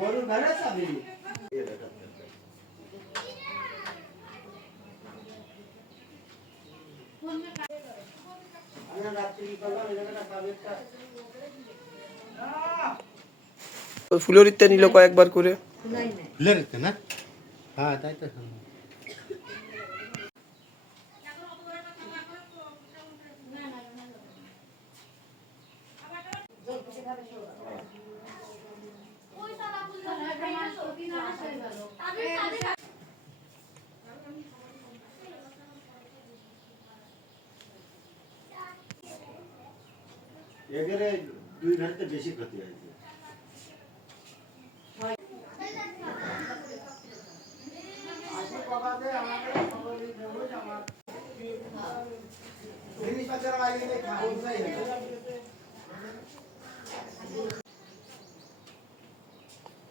গরু ভেড়া চাবি ফুলের ইত্যা নিল কয়েকবার করে। ফুলের ইত্যা না? হ্যাঁ তাই তো। এবারে দুই ঘন্টা বেশি ক্ষতি হয়েছে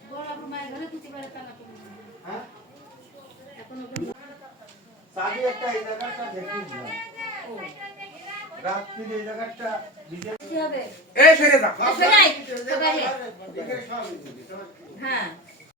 বড় বাবু মায়ের ঘরে দিতে পারে তা না তুমি হ্যাঁ? এখন ওখানে চাবি একটা এই জায়গাটা দেখিস না রাত্রি এই সরে হ্যাঁ।